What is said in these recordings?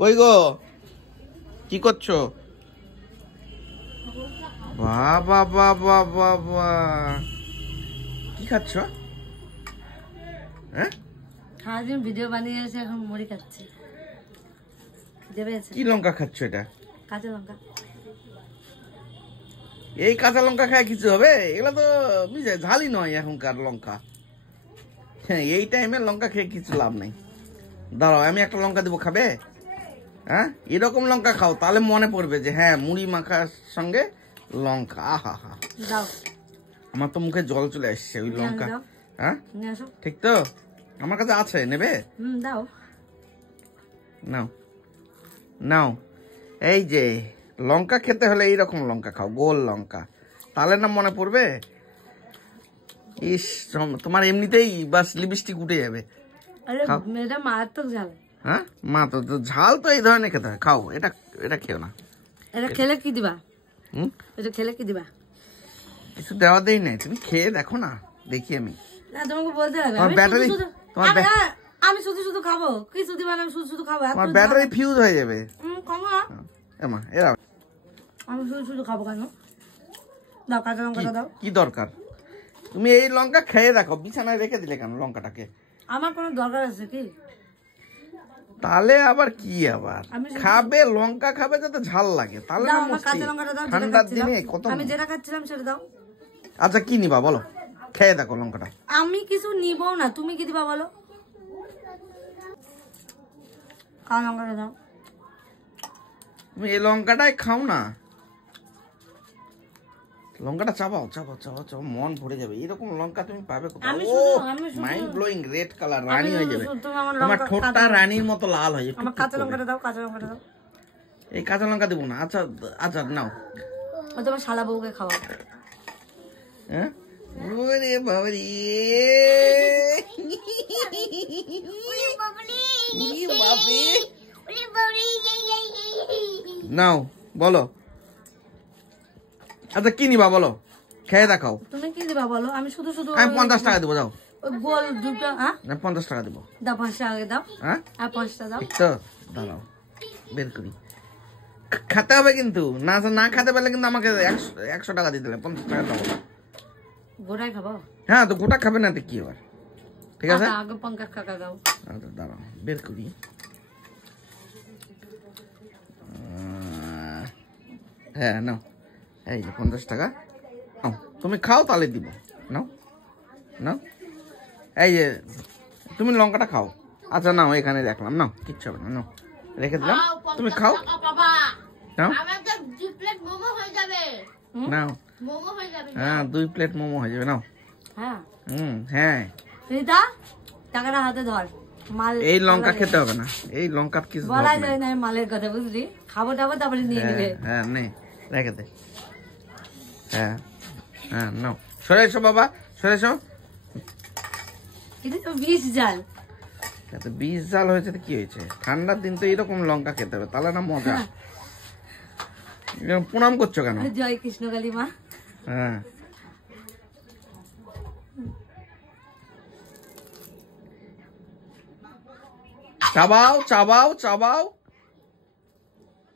কই গো, কি করছো? বাবা বাবা বাবা, কি খাচ্ছ? হ্যাঁ, সারাদিন ভিডিও বানিয়ে এসে এখন মুড়ি খাচ্ছি। কি লঙ্কা খাচ্ছ এটা? কাঁচা লঙ্কা। এই কাঁচা লঙ্কা খায় কিছু হবে? এগুলো তো ঝালই নয় এখনকার লঙ্কা। হ্যাঁ, এই টাইমে লঙ্কা খেয়ে কিছু লাভ নেই। দাঁড়াও, আমি একটা লঙ্কা দেবো, খাবে? হ্যাঁ, এরকম লঙ্কা খাও, তাহলে মনে পড়বে যে হ্যাঁ মুড়ি মাখার সঙ্গে লঙ্কা। আহা হা, আমার তো মুখে জল চলে আসছে ওই লঙ্কা। হ্যাঁ ঠিক তো, আমার কাছে আছে, নেবে? দাও, নাও নাও। এই যে লঙ্কা খেতে হলে এইরকম লঙ্কা খাও, গোল লঙ্কা, তাহলে না মনে পড়বে। ইস, তোমার এমনিতেই বাস লিপস্টিক উঠে যাবে। মারাত্মক ঝাল। হ্যাঁ, মা তো ঝাল তো এই ধরনের খেতে হয়। খাও, এটা এটা খেও না। এটা খেলে কি দিবা? এটা খেলে কি দিবা? কিছু দেওয়া দেই নাই, তুমি খেয়ে দেখো না, দেখি আমি। না, তোমাকে বলতে হবে। তোমার ব্যাটারি, আমি শুধু শুধু খাবো, কিছু দিবা না, আমি শুধু শুধু খাবো। তোমার ব্যাটারি ফিউজ হয়ে যাবে। খাবো না, এমা এরা আমি শুধু শুধু খাবো কেন? দাও, কাঁচা লঙ্কাটা দাও। কি দরকার? তুমি এই লঙ্কা খেয়ে দেখো, বিছানায় রেখে দিলে কেন লঙ্কাটাকে? আমার কোনো দরকার আছে কি? তাহলে আবার কি, আবার খাবে লঙ্কা খাবে যাতে ঝাল লাগে, তাহলে না মস্তি। ঠান্ডার দিনে কত। আমি যেটা খাচ্ছিলাম সেটা দাও। আচ্ছা, কি নিবা বলো, খেয়ে দেখো লঙ্কাটা। আমি কিছু নিব না, তুমি কি দিবা বলো? কাঁচা লঙ্কাটা দাও। তুমি এই লঙ্কাটাই খাও না, লঙ্কাটা চাবাও চাবাও চাবাও চাবাও, মন ভরে যাবে। এরকম লঙ্কা তুমি পাবে কোথায়? ও মাইন্ড ব্লোয়িং, রেড কালার, রানী হয়ে যাবে। তোমার ঠোঁটটা রানীর মতো লাল হয়ে যাবে। আমার কাঁচা লঙ্কাটা দাও, কাঁচা লঙ্কাটা দাও। এই কাঁচা লঙ্কা দেবো না। আচ্ছা আচ্ছা, নাও। ও তোমার শালা বউকে খাওয়া। হ্যাঁ, ওরে বাবা রে, নাও বলো। আচ্ছা, কি নিবা বলো, খেয়ে দেখাও। তুমি কি দিবা বলো? আমি শুধু শুধু আমি 50 টাকা দেবো, যাও। ওই গোল দুটো। হ্যাঁ, 50 টাকা দেবো। দাও, 5 টাকা দাও। হ্যাঁ, আর 5 টাকা দাও। ঠিক তো, দাঁড়াও বের করি। খেতে হবে কিন্তু, না না খেতে পারলে কিন্তু আমাকে 100 টাকা দিতে হবে, 50 টাকা দেবো। গোটাই খাবো? হ্যাঁ, তো গোটা খাবে না তো কি আবার, ঠিক আছে। আগে 50 টাকা দাও। আচ্ছা দাঁড়াও, বের করি। হ্যাঁ নাও, এই যে 50 টাকা। তুমি খাও তাহলে দিব, নাও নাও। এই যে তুমি লঙ্কাটা খাও। আচ্ছা নাও, এখানে রাখলাম, নাও, কিচ্ছু হবে না, নাও, রেখে দিলাম, তুমি খাও। নাও, নাও। হ্যাঁ, 2 প্লেট মোমো হয়ে যাবে, নাও। হ্যাঁ, হ্যাঁ। রিতা, টাকাটা হাতে ধর। মাল এই লঙ্কা খেতে হবে না, এই লঙ্কা কিছু বলা যায় না মালের কথা, বুঝলি? খাবো টাবো তারপরে নিয়ে নিবে। হ্যাঁ, নে, রেখে দে। হ্যাঁ হ্যাঁ, নাও, সরে এসো বাবা, সরে এসো। এটা তো 20 জাল। এত 20 জাল হয়েছে তো কি হয়েছে? ঠান্ডার দিন তো এরকম লঙ্কা খেতে হবে, তাহলে না মজা। প্রণাম করছো কেন? জয় কৃষ্ণ কালী মা। হ্যাঁ, চাবাও চাবাও চাবাও।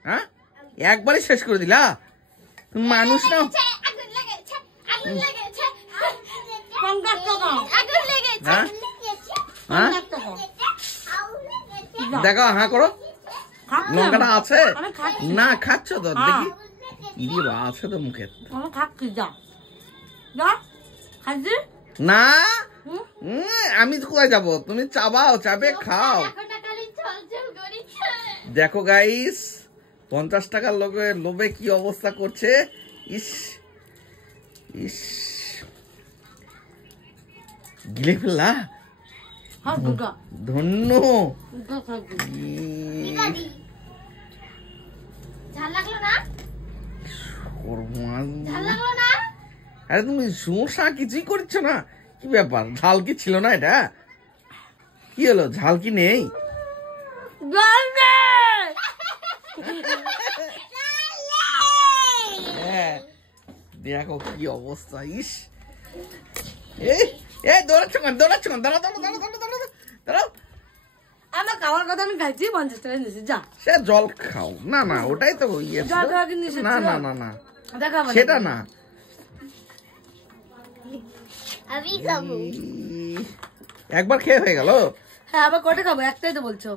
হ্যাঁ, একবারই শেষ করে দিলা? তুমি মানুষ না। দেখো, হ্যাঁ করো, লঙ্কাটা আছে না? খাচ্ছ তো, দেখি। ইয়ে আছে তো মুখে। না, আমি কোথায় যাবো? তুমি চাবাও, চাবে খাও। দেখো গাইস, 50 টাকার লোভে কি অবস্থা করছে। ইস ইস, গিলে ফেললা, ধন্য। আরে তুমি সমস্যা কিছুই করছো না, কি ব্যাপার? ঝাল কি ছিল না? এটা কি হলো, ঝাল কি নেই? দেখো কি অবস্থা। ইস, এই দৌড়াচ্ছ কেন? দৌড়াচ্ছ কেন? দাঁড়াও দাঁড়াও দাঁড়াও দাঁড়াও দাঁড়াও দাঁড়াও। আমার খাওয়ার কথা আমি খাইছি 50 টাকা নিয়েছি যা সে জল খাও না না ওটাই তো ইয়ে ছিল। জল খাওয়া কি নিষেধ না ছিল? না না না দেখাবো না। সেটা না আমি খাবো। একবার খেয়ে হয়ে গেল। হ্যাঁ আবার কটা খাবো একটাই তো বলছো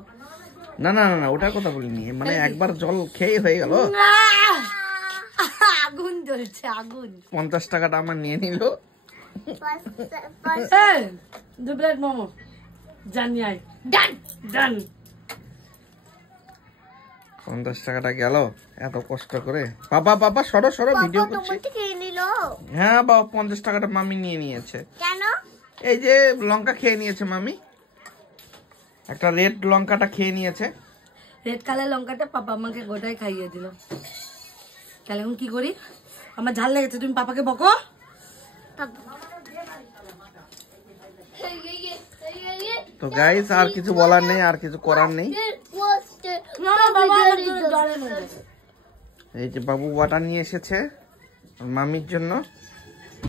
না না না না ওটার কথা বলিনি মানে একবার জল খেয়ে হয়ে গেল। আহ! আগুন জ্বলছে আগুন 50 টাকাটা আমার নিয়ে নিল। এই 2 প্লেট মোমো জানি আই ডান ডান 50 টাকাটা গেল এত কষ্ট করে। বাবা বাবা সরো সরো ভিডিও করছি। তোমার থেকে নিল হ্যাঁ বাবা 50 টাকাটা মামি নিয়ে নিয়েছে। কেন? এই যে লঙ্কা খেয়ে নিয়েছে মামি, একটা রেড লঙ্কাটা খেয়ে নিয়েছে। রেড কালার লঙ্কাটা পাপা আমাকে গোটাই খাইয়ে দিল। তাহলে এখন কি করি? আমার ঝাল লেগেছে তুমি পাপাকে বকো। তো গাইস আর কিছু বলার নেই, আর কিছু করার নেই। না না বাবা আমার জন্য জল এনে দে। এই যে বাবু ওয়াটার নিয়ে এসেছে ওর মামির জন্য।